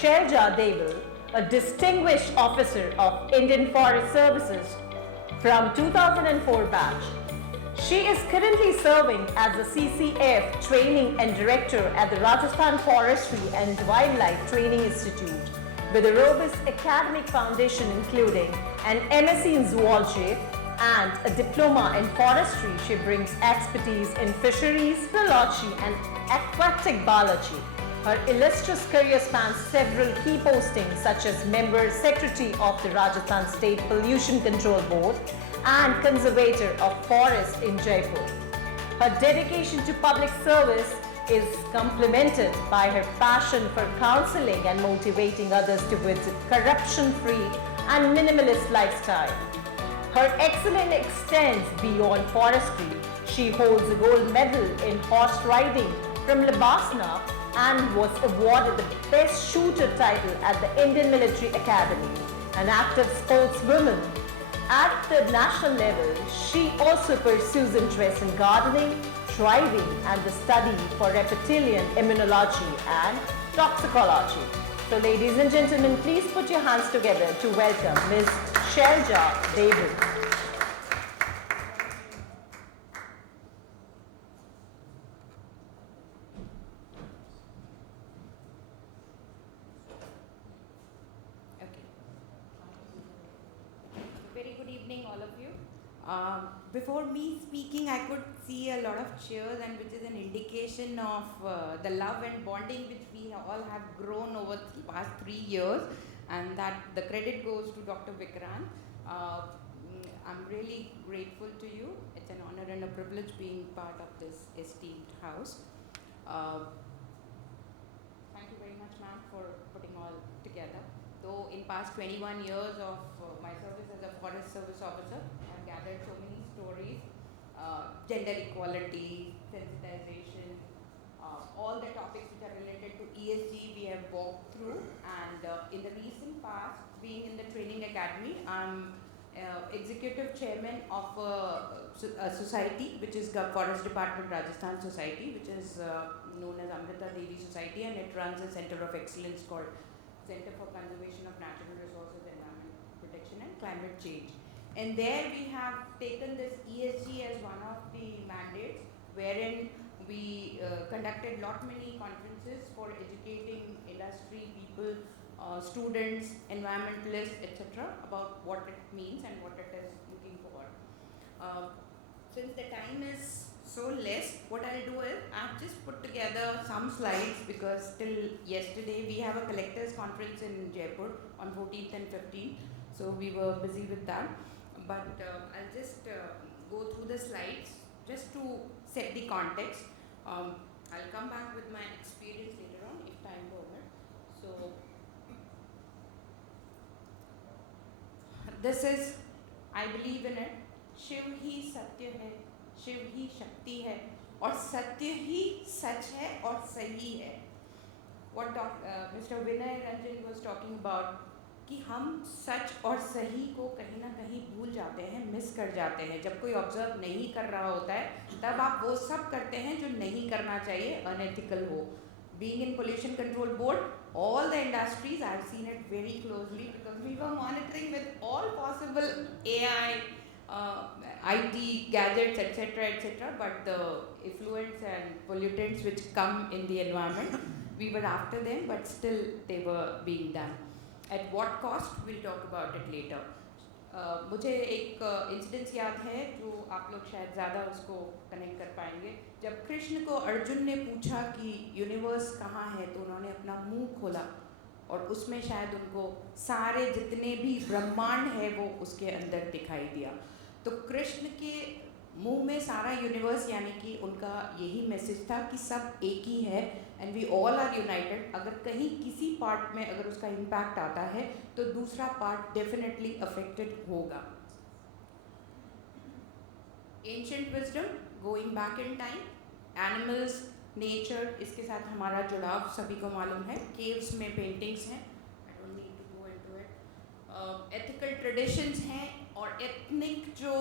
Shailja Deval, a distinguished officer of Indian Forest Services from 2004 batch. She is currently serving as the CCF Training and Director at the Rajasthan Forestry and Wildlife Training Institute with a robust academic foundation including an MSc in Zoology and a diploma in forestry. She brings expertise in fisheries, biology and aquatic biology. Her illustrious career spans several key postings such as Member Secretary of the Rajasthan State Pollution Control Board and Conservator of Forest in Jaipur. Her dedication to public service is complemented by her passion for counseling and motivating others towards a corruption-free and minimalist lifestyle. Her excellence extends beyond forestry. She holds a gold medal in horse riding from Labasna and was awarded the Best Shooter title at the Indian Military Academy. An active sportswoman at the national level, she also pursues interests in gardening, driving and the study for reptilian immunology and toxicology. So ladies and gentlemen, please put your hands together to welcome Ms. Shailja Deval. Before me speaking, I could see a lot of cheers, and which is an indication of the love and bonding which we all have grown over the past 3 years, and that the credit goes to Dr. Vikrant. I'm really grateful to you. It's an honor and a privilege being part of this esteemed house. Thank you very much, ma'am, for putting all together. Though in past 21 years of my service as a Forest Service officer, I have gathered so many stories, gender equality, sensitization, all the topics which are related to ESG we have walked through, and in the recent past, being in the training academy, I'm executive chairman of a society which is Forest Department Rajasthan Society, which is known as Amrita Devi Society, and it runs a center of excellence called Center for Conservation of Natural Resources, Environment Protection and Climate Change. And there we have taken this ESG as one of the mandates, wherein we conducted many conferences for educating industry people, students, environmentalists, etc. about what it means and what it is looking for. Since the time is so less, what I'll do is I've just put together some slides, because till yesterday we have a collectors conference in Jaipur on 14th and 15th, so we were busy with that. But I'll just go through the slides just to set the context. I'll come back with my experience later on if time permits. So this is, I believe in it, Shiv ही सत्य है, शिव ही शक्ति है, और सत्य ही सच है और सही है. What Mr. Vinay Ranjan was talking about, कि हम सच और सही को कहीं ना कहीं भूल जाते हैं, मिस कर जाते हैं. जब कोई ऑब्जर्व नहीं कर रहा होता है, तब आप वो सब करते हैं जो नहीं करना चाहिए, अनएथिकल हो. Being in Pollution Control Board, all the industries, I've seen it very closely, because we were monitoring with all possible AI, IT gadgets, etc., but the effluents and pollutants which come in the environment, we were after them, but still they were being done. At what cost, we'll talk about it later. मुझे एक incidence याद है जो आप लोग शायद ज़्यादा उसको कनेक्ट कर पाएंगे. जब कृष्ण को अर्जुन ने पूछा कि यूनिवर्स कहाँ है, तो उन्होंने अपना मुंह खोला और उसमें शायद उनको सारे जितने भी ब्रह्मांड है वो उसके अंदर दिखाई दिया. तो कृष्ण के मुंह में सारा यूनिवर्स, यानी कि उनका यही मैसेज था कि सब एक ही है and we all are united. अगर कहीं किसी पार्ट में अगर उसका इम्पैक्ट आता है तो दूसरा पार्ट डेफिनेटली अफेक्टेड होगा. Ancient wisdom, going back in time, animals, nature, इसके साथ हमारा जुड़ाव सभी को मालूम है. केव्स में पेंटिंग्स हैं, I don't need to go into it. Ethical traditions हैं, और एथनिक जो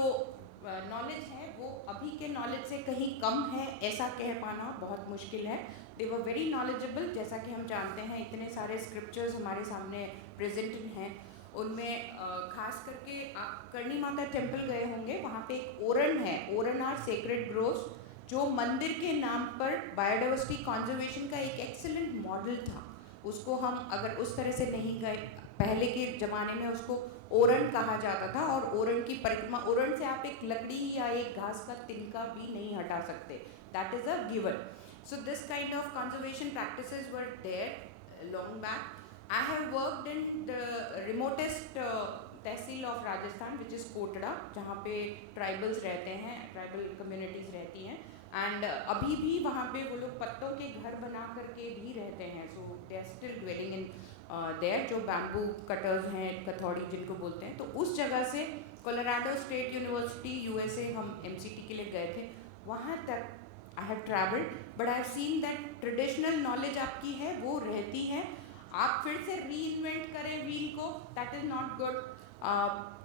नॉलेज है वो अभी के नॉलेज से कहीं कम है, ऐसा कह पाना बहुत मुश्किल है. दे वर वेरी नॉलेजेबल। जैसा कि हम जानते हैं इतने सारे स्क्रिप्चर्स हमारे सामने प्रेजेंटेड हैं, उनमें खास करके आप करणी माता टेम्पल गए होंगे, वहाँ पे एक ओरन है, ओरन आर सेक्रेड ग्रोव्स, जो मंदिर के नाम पर बायोडाइवर्सिटी कंजर्वेशन का एक एक्सीलेंट मॉडल था। उसको हम अगर उस तरह से नहीं गए, पहले के ज़माने में उसको ओरन कहा जाता था, और ओरन की परिक्रमा, ओरन से आप एक लकड़ी या एक घास का तिनका भी नहीं हटा सकते, that is a given. So this kind of conservation practices were there long back. I have worked in the remotest tehsil of Rajasthan, which is Kotra, जहाँ पे ट्राइबल्स रहते हैं, ट्राइबल कम्युनिटीज़ रहती हैं, एंड अभी भी वहाँ पे वो लोग पत्तों के घर बना करके भी रहते हैं। So they are still dwelling in there, जो बैम्बू कटर्स हैं, कथौड़ी जिनको बोलते हैं। तो उस जगह से कोलोराडो स्टेट यूनिवर्सिटी USA हम MCT के लिए गए थे, वहाँ तक I have travelled, but I have seen that traditional knowledge आपकी है वो रहती है, आप फिर से री इन्वेंट करें व्हील को, that is not good.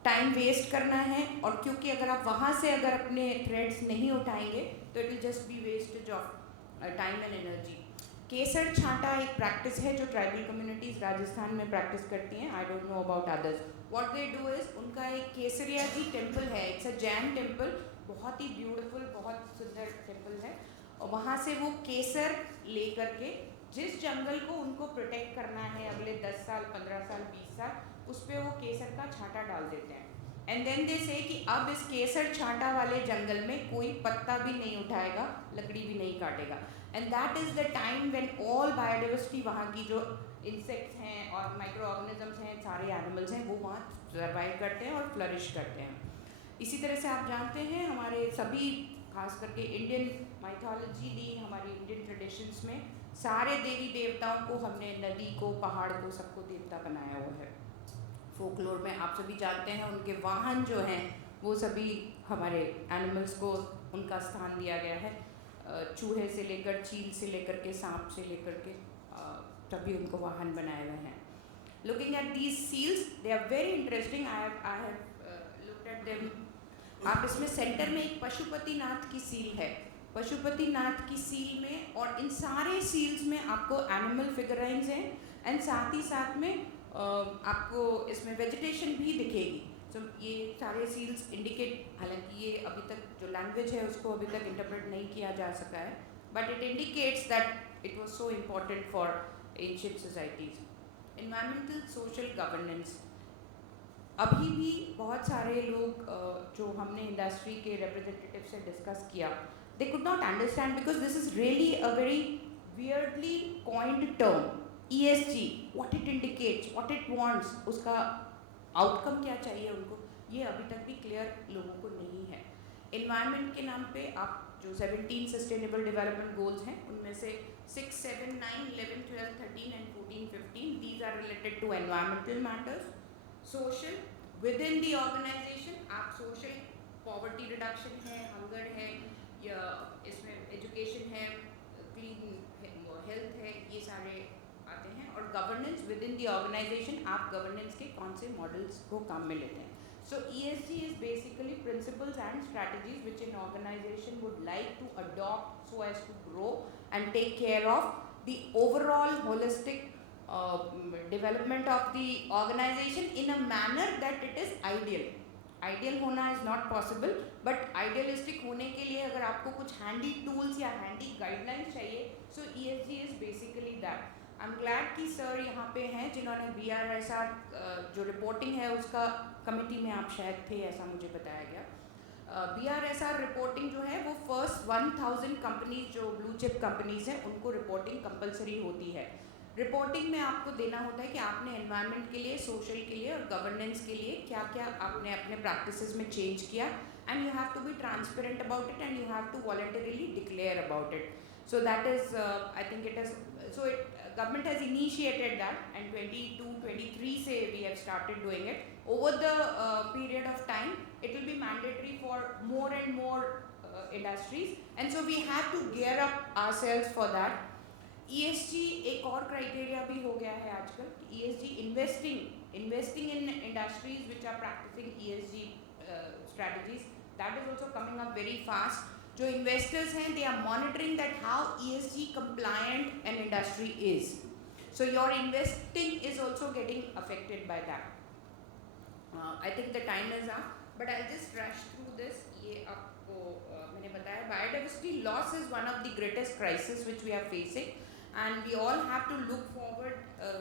Time waste करना है, और क्योंकि अगर आप वहाँ से अगर अपने थ्रेड्स नहीं उठाएंगे तो it will just be wastage of time and energy. केसर छांटा एक प्रैक्टिस है जो ट्राइबल कम्युनिटीज़ राजस्थान में प्रैक्टिस करती हैं, I don't know about others. What they do is, उनका एक केसरिया जी टेम्पल है, इट्स अ जैन टेम्पल, बहुत ही ब्यूटीफुल, बहुत सुंदर टेम्पल है, और वहाँ से वो केसर ले करके जिस जंगल को उनको प्रोटेक्ट करना है अगले 10 साल, 15 साल, 20 साल, उस पर वो केसर का छांटा डाल देते हैं, एंड देन दे से कि अब इस केसर छांटा वाले जंगल में कोई पत्ता भी नहीं उठाएगा, लकड़ी भी नहीं काटेगा, and that is the time when all biodiversity, वहाँ की जो इंसेक्ट्स हैं और माइक्रो ऑर्गेनिजम्स हैं, सारे एनिमल्स हैं, वो वहाँ सर्वाइव करते हैं और फ्लरिश करते हैं। इसी तरह से आप जानते हैं हमारे सभी, खास करके इंडियन माइथोलॉजी ली, हमारी इंडियन ट्रेडिशंस में सारे देवी देवताओं को हमने, नदी को, पहाड़ को, सबको देवता बनाया हुआ है। फोकलोर में आप सभी जानते हैं उनके वाहन जो हैं वो सभी हमारे एनिमल्स को उनका स्थान दिया गया है, चूहे से लेकर, चील से लेकर के, सांप से लेकर के, तभी उनको वाहन बनाए हुए हैं। Looking at these seals, they are very interesting, I have looked at them. आप इसमें सेंटर में एक पशुपतिनाथ की सील है, पशुपतिनाथ की सील में, और इन सारे सील्स में आपको एनिमल फिगराइंस हैं, एंड साथ ही साथ में आपको इसमें वेजिटेशन भी दिखेगी। तो ये सारे सील्स इंडिकेट, हालांकि ये अभी तक जो लैंग्वेज है उसको अभी तक इंटरप्रेट नहीं किया जा सका है, but it indicates that it was so important for ancient societies. Environmental social governance, अभी भी बहुत सारे लोग जो हमने इंडस्ट्री के रिप्रेजेंटेटिव से डिस्कस किया, they could not understand because this is really a very weirdly coined term, ESG, what it indicates, what it wants, उसका आउटकम क्या चाहिए उनको, ये अभी तक भी क्लियर लोगों को नहीं है। एनवायरनमेंट के नाम पे आप जो 17 सस्टेनेबल डेवलपमेंट गोल्स हैं, उनमें से 6, 7, 9, 11, 12, 13 and 14, 15, these are related to environmental matters. Social, within the organisation आप सोशल, पॉवर्टी रिडक्शन है, हंगर है, या इसमें एजुकेशन है, क्लीन हेल्थ है, ये सारे आते हैं, और governance within the organisation, आप गवर्नेंस के कौन से मॉडल्स को काम में लेते हैं। So ESG is basically principles and strategies which an organisation would like to adopt so as to grow and take care of the overall holistic development of the organization in a manner that it is ideal. Ideal होना is not possible, but idealistic होने के लिए अगर आपको कुछ handy tools या handy guidelines चाहिए, so ESG is basically that. I'm glad कि sir यहाँ पे हैं जिन्होंने BRSR जो reporting है उसका कमिटी में आप शायद थे, ऐसा मुझे बताया गया। BRSR रिपोर्टिंग जो है वो फर्स्ट 1000 कंपनीज जो ब्लू चिप कंपनीज हैं उनको रिपोर्टिंग कंपलसरी होती है। रिपोर्टिंग में आपको देना होता है कि आपने एनवायरनमेंट के लिए, सोशल के लिए और गवर्नेंस के लिए क्या क्या आपने अपने प्रैक्टिसेस में चेंज किया, and you have to be transparent about it, and you have to voluntarily declare about it. So that is, I think it has, government has initiated that, and 22-23 say we have started doing it. Over the period of time, it will be mandatory for more and more industries, and so we have to gear up ourselves for that. ESG एक और criteria भी हो गया है आजकल, ESG investing in industries which are practicing ESG strategies, that is also coming up very fast. जो investors हैं, they are monitoring that how ESG compliant an industry is. So your investing is also getting affected by that. I think the time is up, but I'll just rush through this. ये आपको मैंने बताया biodiversity loss is one of the greatest crises which we are facing, and we all have to look forward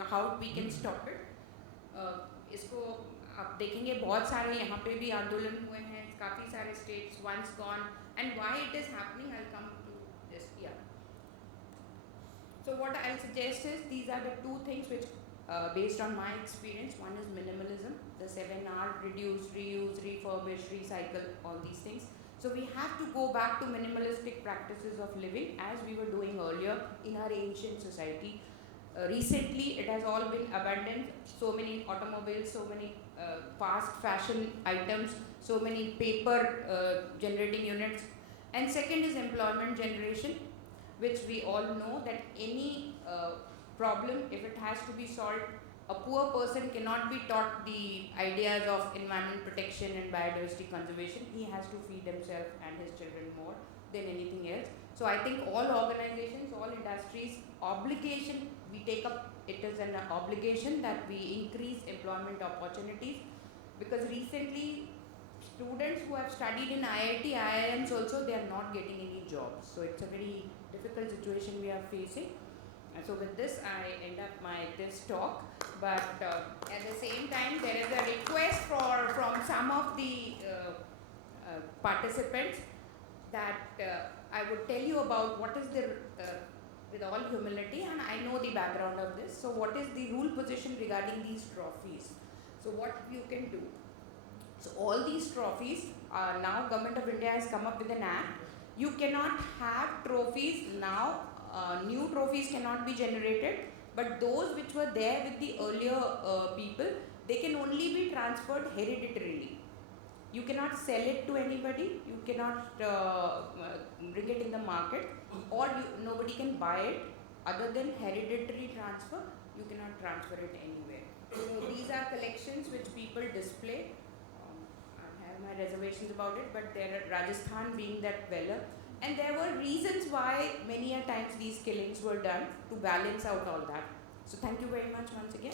how we can stop it. इसको आप देखेंगे बहुत सारे यहाँ पे भी आंदोलन हुए हैं, काफ़ी सारे states once gone, and why it is happening I'll come to this. Yeah. So what I'll suggest is these are the two things which based on my experience. One is minimalism, the 7R, reduce, reuse, refurbish, recycle, all these things. So we have to go back to minimalistic practices of living as we were doing earlier in our ancient society. Recently it has all been abandoned. So many automobiles, so many fast fashion items, so many paper generating units. And second is employment generation, which we all know that any problem, if it has to be solved, a poor person cannot be taught the ideas of environment protection and biodiversity conservation. He has to feed himself and his children more than anything else. So I think all organizations, all industries, obligation, we take up it as an obligation that we increase employment opportunities, because recently students who have studied in IIT, IIMs also, they are not getting any jobs. So it's a very difficult situation we are facing. And so with this, I end up this talk. But at the same time, there is a request from some of the participants that I would tell you about what is the, with all humility, and I know the background of this. So what is the rule position regarding these trophies? So what you can do? So all these trophies, now Government of India has come up with an act. You cannot have trophies now, new trophies cannot be generated, but those which were there with the earlier people, they can only be transferred hereditarily. You cannot sell it to anybody, you cannot bring it in the market, or nobody can buy it. Other than hereditary transfer, you cannot transfer it anywhere. So these are collections which people display. I have my reservations about it, but there are Rajasthan being that Vellore. And there were reasons why many a times these killings were done to balance out all that. So thank you very much once again.